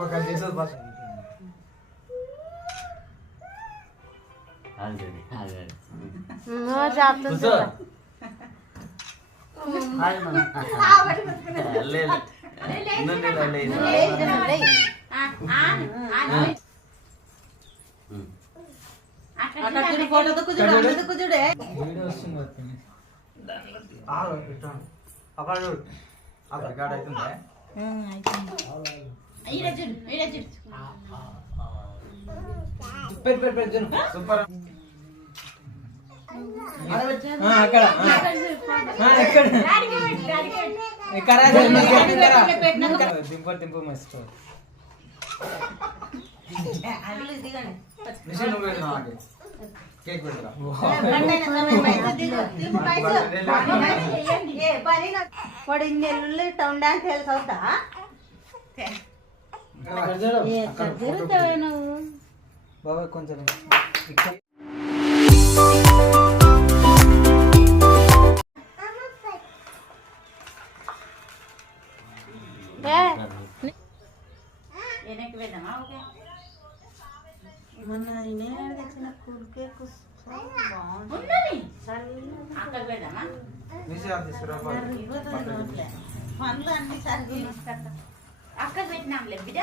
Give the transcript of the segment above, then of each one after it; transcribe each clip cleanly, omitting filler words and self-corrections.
పాపకాలు చేసేది ఫస్ట్ అక్కడ అవుతుందా సూపర్ దింపు దింపు మస్తు నువ్వు పెడుతున్నావు కేక్ పెడతా వాడు ఇన్ని టౌన్ డాన్స్ తెలుసా బాబా కొంచెం మొన్న తెచ్చిన కుడికే పండ్లు అన్ని సరిగ్గా అక్కడ పెట్టినాంలే బిడ్డ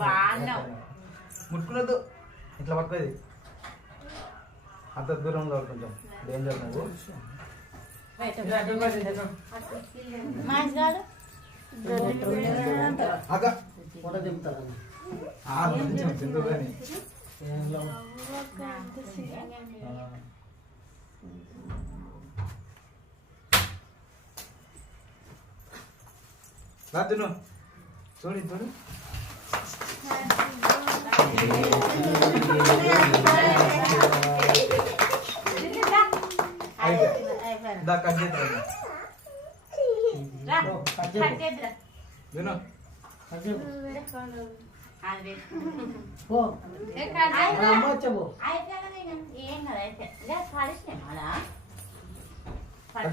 బాగున్నావు ముట్టుకున్నదు ఇట్లా పక్కది అంత దూరంలో కొంచెం డేంజర్ నువ్వు రాత్రి చూడు చూడు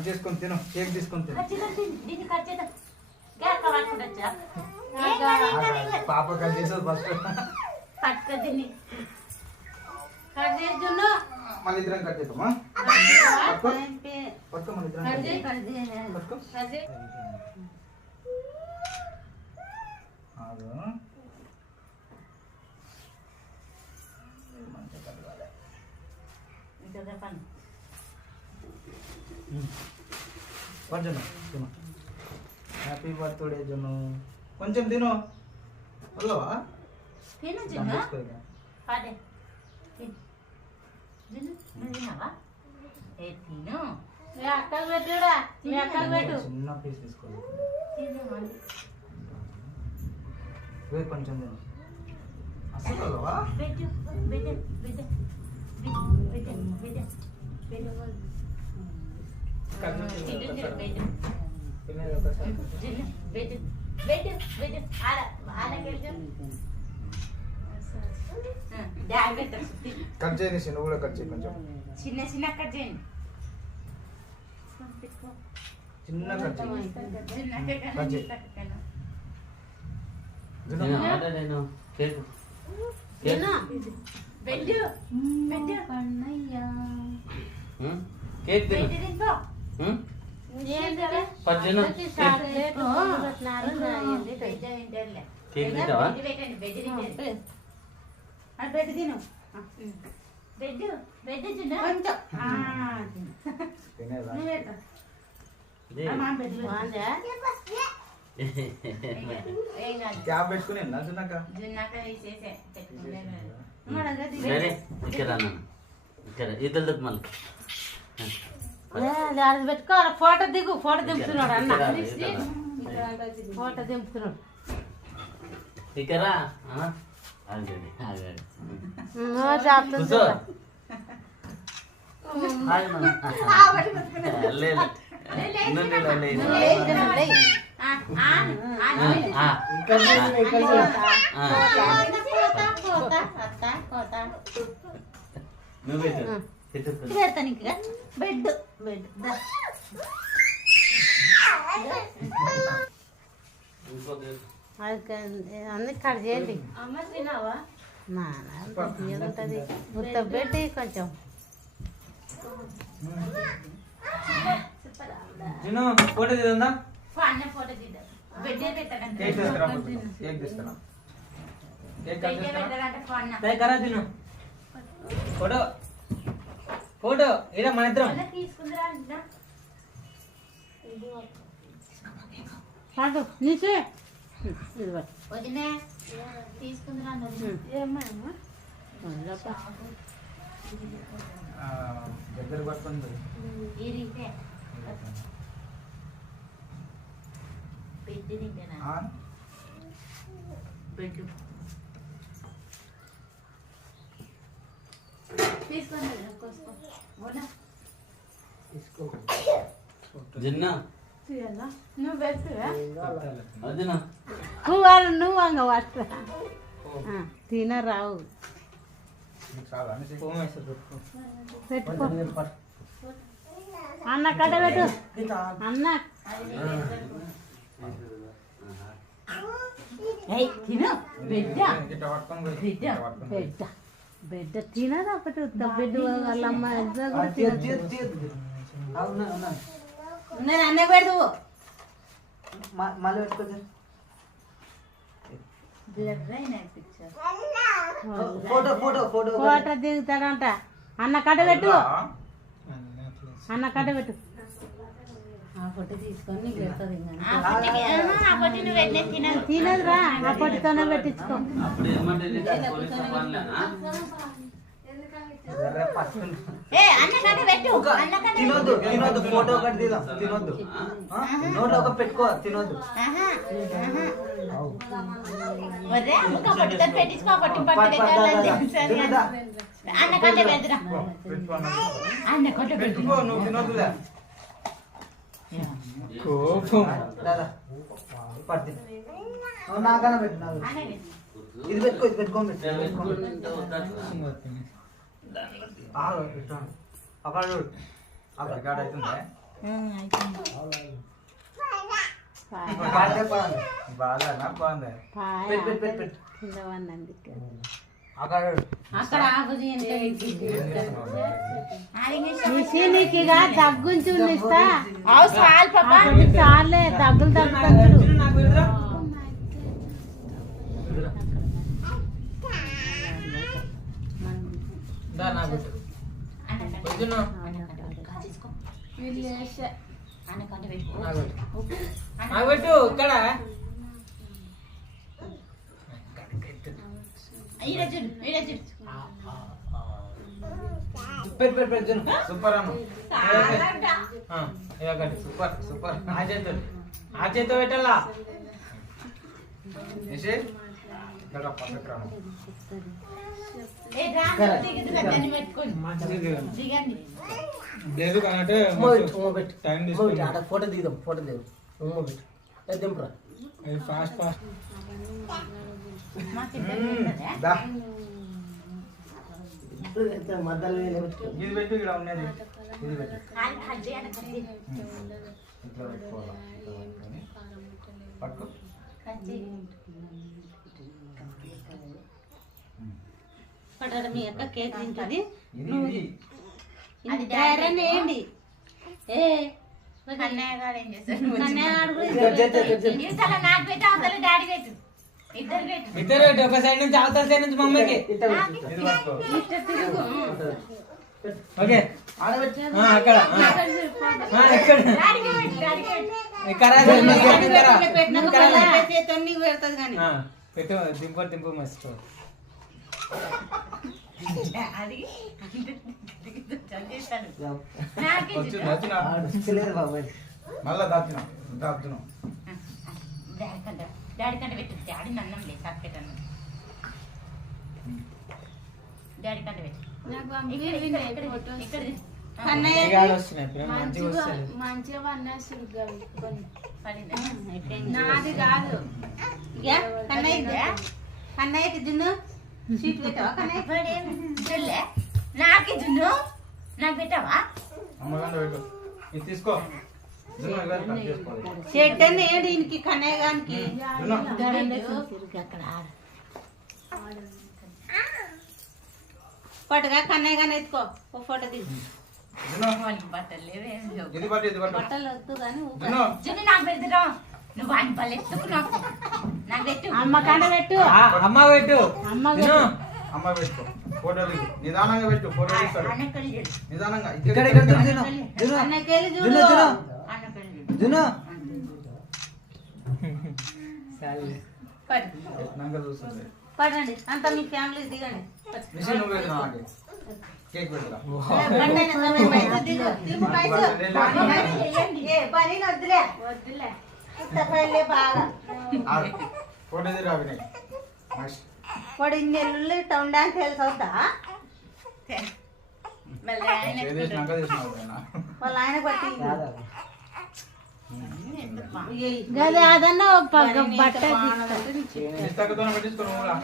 చేసుకొని తిను కేక్ తీసుకొని తిను పాప కట్ చేసేది ఫస్ట్ మళ్ళీ ఇద్దరం కట్ చేద్దామా పట్టుకో మళ్ళీ ఇద్దరం పట్టుకో కొంచెం తిను హ్యాపీ బర్త్డే జున్ను కొంచెం తిను వల్లవా చిన్న పీస్ తీసుకోవాలి కొంచెం తిను అసలు వల్లవా కట్ చేయండి నువ్వు కూడా కట్ చేయి కొంచెం చిన్న చిన్న కట్ చేయండి చిన్న కట్ చేయి క్యాబ్ పెట్టుకుని జున్నాక పెట్టుకోవాలి ఫోటో దిగు ఫోటో దింపుతున్నాడు అన్న ఫోటో దింపుతున్నాడు పెడతాను ఇంకా బెడ్ బెడ్ అన్ని కట్ చేయండి అమ్మ తినావా ఉంటుంది మొత్తం పెట్టి కొంచెం ఫోటో తీద్దా అన్న ఫోటో తీద్దాం బెడ్ పెట్టాడంటే కేక్ తీసుకురా కేక్ తీసుకురా కేక్ కట్ బెడ్ చేసుకురా పెట్టాడంటే అన్న కరా తిను ఫోటో ఫోటో ఇదా మన ఇద్దరం అన్న తీసుకుందిరా అన్న పాటు నీకే ఇది పట్టు. వదినే తీసుకుందిరా అన్నది ఏమమ్మా దగ్గర పట్టుకుంది ఈ రీతే బెడ్ తింటేనా బెడ్ తీసుకోండి కోసుకో ఓనా జిన్నా నువ్వు పెట్టురా అదినా నువ్వు అంగ పట్టు తినరావు చాలా అని పెట్టుకో అన్న కట్ట పెట్టు అన్న తిను బిడ్డ ఇట్లా పట్టుకొని బిడ్డ బిడ్డ బిడ్డ తినదా ఒకటి బిడ్డ వాళ్ళ అమ్మ కూడా తినదు నేను అన్న పెడదు మళ్ళీ పెట్టుకోవచ్చు ఫోటో ఫోటో ఫోటో ఫోటో దిగుతాడంట అన్న కట్ట పెట్టు అన్న కట్ట పెట్టు ఆ ఫోటో తీసుకొని నీకు పెడుతుంది తినదురా ఆ ఫోటోతోనే పెట్టించుకో అప్పుడు ఏమంటే ఏ అన్న కంటే పెట్టు అన్న కంటే తినొద్దు తినొద్దు ఫోటో ఒకటి తీద్దాం తినొద్దు నోట్లో ఒక పెట్టుకో తినొద్దు వదే ముక్క పట్టుకొని పెట్టించుకో పట్టి పట్టి అన్న కంటే పెద్దరా అన్న కంటే పెట్టు పెట్టుకో నువ్వు తినొద్దులే దాదా పట్టి నాకన్నా పెట్టు నాకు ఇది పెట్టుకో ఇది పెట్టుకోండి అక్కడ చూడు అక్కడ రికార్డ్ అవుతుందా బాగానా బాగుందా అక్కడ అక్కడ మిషన్కిగా తగ్గుంచు ఇస్తా చాలు పాపా చాలే తగ్గులు తగ్గుతాడు అన్న కంటే పెట్టు పెట్టు ఇక్కడ ఈరోజు పెట్టు పెట్టు పెట్టు సూపర్ అను సూపర్ సూపర్ ఆ చేతితో పెట్టాలా నిషే ఇక్కడ పక్కకు రా ఏ రా దిగుతున్నా దాన్ని పెట్టుకోండి దిగండి లేదు కానంటే టైం తీసుకుంటా ఫోటో దిగుదాం ఫోటో దిగుదాం పెట్టు దింపురా ఫాస్ట్ ఫాస్ట్ మాకు ఇద్దరు దా మధ్యలో ఇది పెట్టు ఇక్కడ ఉన్నది ఇది పెట్టు కట్ చేయాలి ఇట్లా పెట్టుకోవాలి ఇట్లా పెట్టుకొని పట్టుకో కట్ చేయి పట్టాడు మీ అక్క కేక్ తింటుంది ఇది అది ధైర్యం వేయండి ఏ అన్నయ్య గారు ఏం చేస్తారు అన్నయ్య గారు కూడా ఇవతల నాకు పెట్టు అవతల డాడీ పెట్టు ఇద్దరు పెట్టు ఇద్దరు పెట్టు ఒక సైడ్ నుంచి అవతల సైడ్ నుంచి మమ్మీకి ఇది పట్టుకో ఓకే అక్కడ ఇక్కడ డాడీకి పెట్టు డాడీకి పెట్టు పెడుతుంది కానీ పెట్టు దింపు మస్తు అది చదివేస్తాను వచ్చింది మళ్ళా దాచున్నాం డాడీ కంటే పెట్టు డాడీ నన్నం లేదు సార్ పెట్టాను డాడీ కంటే పెట్టు ఇక్కడ మంచిగా నాది కాదు కన్నయ్యకి జున్ను సీట్ పెట్టావా కన్నయ్య నాకి జున్ను నాకు పెట్టావా? అమ్మగంట పెట్టు. ఇది తీసుకో. జున్ను ఇలా కట్ చేసుకోవాలి. చెట్టని ఏడు ఇంకి కనేగానికి జున్ను. అక్కడ పట్టుగా కనేగాని ఎత్తుకో ఓ ఫోటో తీసి జున్ను. వానికి బట్టలు లేవు, ఏం లేవు. ఇది పట్టు, ఇది పట్టు. బట్టలు వద్దు కానీ జున్ను. జున్ను నాకు పెడతారా? నువ్వు వాని పళ్ళు ఎత్తుకు నాకు పెట్టు. అమ్మ కాడ పెట్టు అమ్మ పెట్టు అమ్మ తిను. అమ్మ పెట్టుకో. ఫోటో దిగు. నిదానంగా పెట్టు. ఫోటో తీస్తాడు. అన్నకెళ్ళి చూడు. నిదానంగా. ఇక్కడ ఇక్కడ తిను, తిను. తిను. అన్నకెళ్ళి తిను, చూడు తిను. అన్నకెళ్ళి చూడు. తిను. పట్టు పెట్టినాక చూస్తుంది. పడండి అంతా మీ ఫ్యామిలీ దిగండి నిషి నువ్వు పెట్టు నాకు. కేక్ పెట్టురా. బండైన సమయం అయితే దిగు దిగు పైసు ఏ పని వద్దులే వద్దులే. ఇష్టపడలే బాగా ఆగు. ఫోటో తీరా వినయ్. నెక్స్ట్. వాడు ఇన్నెల్లు టౌన్ డాన్స్ తెలుసవుతా మళ్ళీ ఆయన చేసినాక తీసినావు ఆయన. వాళ్ళ ఆయన పట్టి ఎత్తుకో. గదే అదన్నా బట్ట ఇస్తాకతోనే పెట్టించుకో నువ్వు కూడా.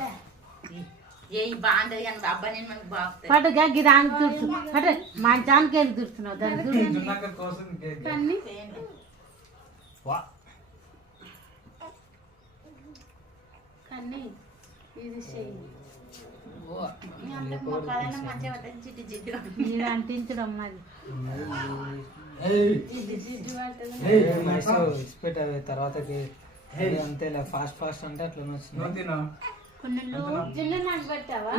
ఏ బాగుంటది కానీ అబ్బా నేను మనకు బాగుంటుంది. పట్టుగా గిరానికి దుర్చు పట్టు మంచానికి వెళ్ళి దుర్చున్నావు దాన్ని దుర్చు జున్నాక కోసం కేక్. అన్ని వా. కన్నీ ఇది చెయ్యి మొక్కలైనా మంచిగా పడుతుంది, జిడ్డు జిడ్డు. ఇది అంటించడం మరి ఏయ్. జిడ్డు జిడ్డు పడుతుంది. ఏయ్, నైస్. ఇచ్చిపెట్టాలి తర్వాతకి అంతేలే ఫాస్ట్ ఫాస్ట్ అంటే అట్లా నువ్వు వచ్చింది. తిను. జిల్లు నాకు పెట్టావా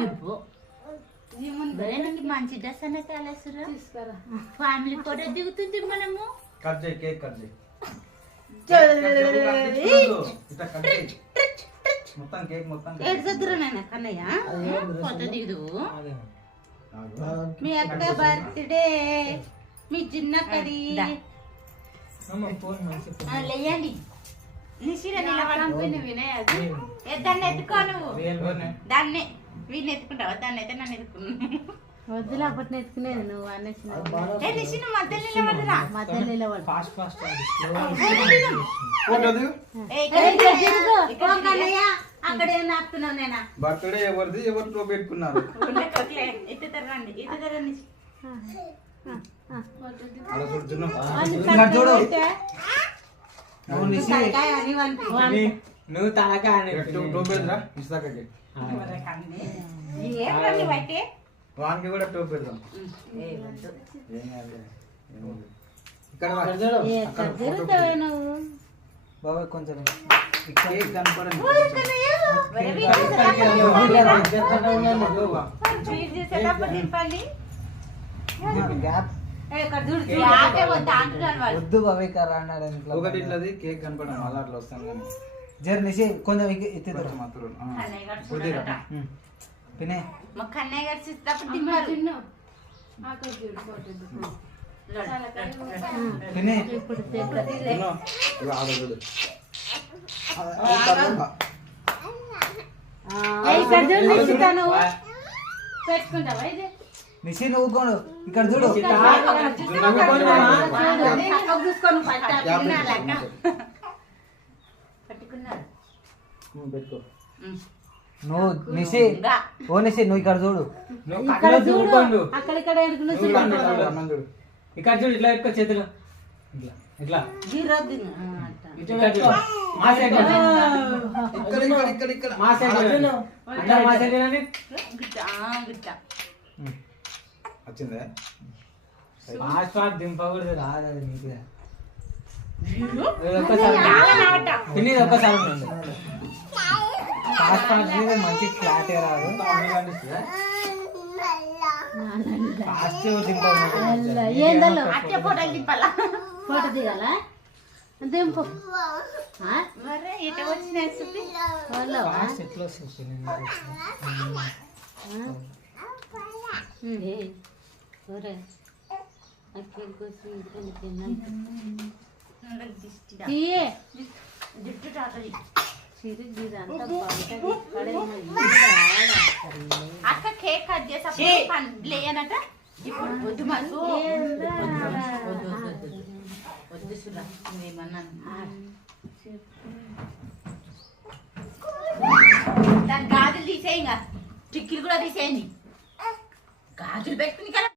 మంచి డ్రెస్ అనే కాలేసురా. తీసుకురా ఫ్యామిలీ ఫోటో దిగుతుంది మనము. కట్ చేయి. కేక్ కట్ చేయి. ఇట్లా కట్ చేయి. మొత్తం కేక్ మొత్తం కట్ ఏడు దగ్గర నాయన కన్నయ్య ఫోటో దిగుదు. అదే. చేయి. మీ అక్క బర్త్డే మీ చిన్న కది దా. అమ్మ ఫోన్ మంచి ఫోన్. లేయండి. నిశిర నిలబడి వినయ్ అది దాన్ని ఎత్తుకో నువ్వు. Real phone. దాన్ని వీడిని ఎత్తుకుంటావా? దాన్ని అయితే నన్ను ఎత్తుకున్నాను. వద్దులే అప్పటి ఎత్తుకునేది నువ్వు అనేసి ఏ నిశి నువ్వు మధ్యలో నిలబడరా. మధ్యలో నిలబడు ఫాస్ట్ ఫాస్ట్ అది ఫోటో దిగు. అక్కడ ఏం నాకుతున్నావు నేనా బర్త్డే ఎవరిది ఎవరితో పెట్టుకున్నారు. ఎత్తుతారు రండి, ఎత్తుతారు నిశి. అలా చూడు జున్ను. ఇక్కడ చూడు. నువ్వు నిసి నువ్వు తలకా టోపీ పెడతా. ఇస్తాక కేక్. ఏం రండి బయటే. వానికి కూడా టోపీ పెడదాం. ఏం కాదులే. ఏముంది. ఇక్కడ రా. అక్కడ ఫోటో తిరుగుతావే నువ్వు బాబాయ్ కొంచెం కేక్ కనపడండి. స్వీట్ చేసేటప్పుడు నింపండి. గ్యాప్ ఇక్కడ చూడు ఆకే వద్దు అంటున్నాను వాళ్ళు. వద్దు బాబాయ్ కర్రా అన్నాడు ఇంట్లో. ఒకటి ఇట్లది కేక్ కనపడం అలా అట్లా వస్తాను కానీ జర్నిసి కొంచెం ఎత్తిద్దరు కొంచెం అతురు. కన్నయ్య గారు కొద్దిగా. చూడట. పినే మా కన్నయ్య గారు చూసేటప్పుడు దింపారు. పినే ఇప్పుడు జున్ను, ఇవి ఆడ చూడు. ఇక్కడ చూడు నిశ్చిత నువ్వు పెట్టుకుంటావా ఇది నిసి నువ్వు కొను ఇక్కడ చూడు. చూసుకొని పట్టుకున్నారు. పెట్టుకో. నువ్వు నిసి ఓ నిసి నువ్వు ఇక్కడ చూడు. ఇక్కడ చూడు అక్కడిక్కడ ఎడుకులు అన్నం చూడు. ఇక్కడ చూడు ఇట్లా ఎక్కువ చేతులు ఇట్లా ఇట్లా గిరొద్దు ఇక్కడ చూడు. మా సైడ్ ఇక్కడ మా సైడ్ అందరూ మా సైడ్ రండి. గిట్ట గిట్ట. వచ్చిందే. ఫాస్ట్ ఫాస్ట్ దింపకూడదు రాదు అది నీకు. చాలా పిన్ని ఒక్కసారి ఉండండి. ఫాస్ట్ ఫాస్ట్ మీద మంచి క్లాట్ రాదు. ఫాస్ట్ దింపకూడదు. ఏందల్లో అట్టే ఫోటోలు దింపాలా? ఫోటో దిగాల దింపు మరి ఇట వచ్చినాయి చూపి. ఫాస్ట్ ఎట్లా వస్తుంది పిన్ని నీకు? దిష్టిదా. తీయే జుట్టు తాతది. అక్క కేక్ కట్ చేసి లేయనట. ఇప్పుడు వద్దు మాకు వద్దు సురా నువ్వేమన్నాను. దాని గాజులు తీసేయి, ఇంకా టిక్కిలు కూడా తీసేయండి. గాజులు పెట్టుకుని కదా